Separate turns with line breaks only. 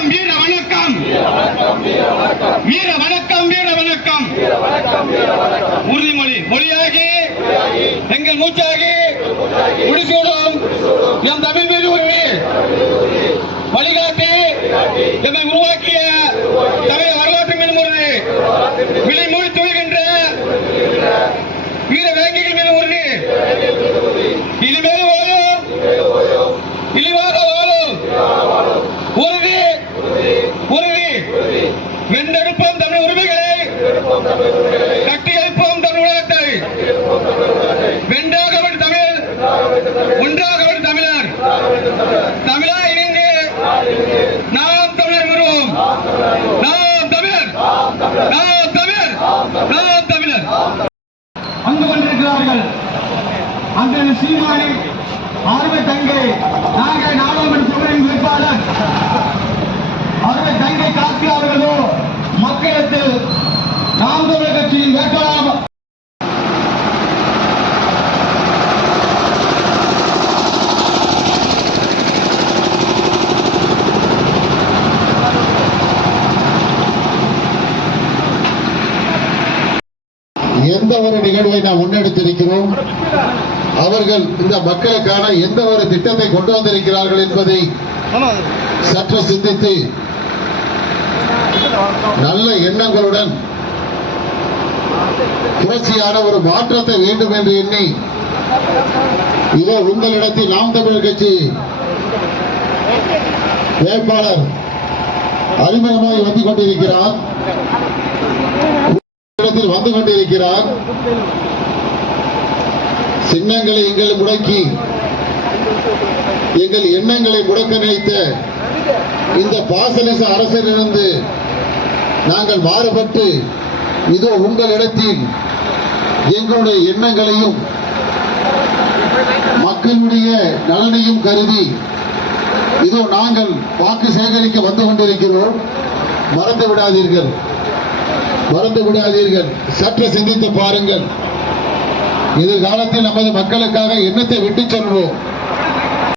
வணக்கம் வீர வணக்கம். வீர வணக்கம் வீர வணக்கம். உறுதிமொழி. மொழியாகி எங்கள் மூச்சாகி முடிசூடும் எம் தமிழ் மீது உரிமை வழிகாட்டி எம்மை உருவாக்கிய தமிழ் வரலாற்று மீது உறுதி விழிமொழி ஒன்றாக தமிழர். தமிழா இணைந்து நாம் தமிழர் வருவோம் நாம் தமிழர். நாம் தமிழர். நாம் தமிழர். வந்து கொண்டிருக்கிறார்கள். அந்த சீமானி ஆர்வ தங்கை நாகை நாடாளுமன்ற தொகுதியின் வேட்பாளர் அருமை தங்கை கார்த்தி அவர்களோ மக்களத்தில் நாம் தமிழர் கட்சியின் வேட்பாளர்
எந்த ஒரு நிகழ்வை நாம் முன்னெடுத்திருக்கிறோம்? அவர்கள் இந்த மக்களுக்கான எந்த ஒரு திட்டத்தை கொண்டு வந்திருக்கிறார்கள் என்பதை சற்று சிந்தித்து நல்ல எண்ணங்களுடன் புரட்சியான ஒரு மாற்றத்தை வேண்டும் என்று எண்ணி இதோ உங்களிடத்தில் நாம் தமிழர் கட்சி வேட்பாளர் அறிமுகமாகி வந்து கொண்டிருக்கிறார். நேரத்தில் வந்து கொண்டிருக்கிறார். சின்னங்களை எங்களை முடக்கி எங்கள் எண்ணங்களை முடக்க நினைத்த இந்த பாசலிச அரசிலிருந்து நாங்கள் மாறுபட்டு இதோ உங்களிடத்தில் எங்களுடைய எண்ணங்களையும் மக்களுடைய நலனையும் கருதி இதோ நாங்கள் வாக்கு சேகரிக்க வந்து கொண்டிருக்கிறோம். மறந்து விடாதீர்கள். மறந்து விடாதீர்கள். சற்று சிந்தித்து பாருங்கள். எதிர்காலத்தில் நமது மக்களுக்காக எண்ணத்தை விட்டு செல்வோம்?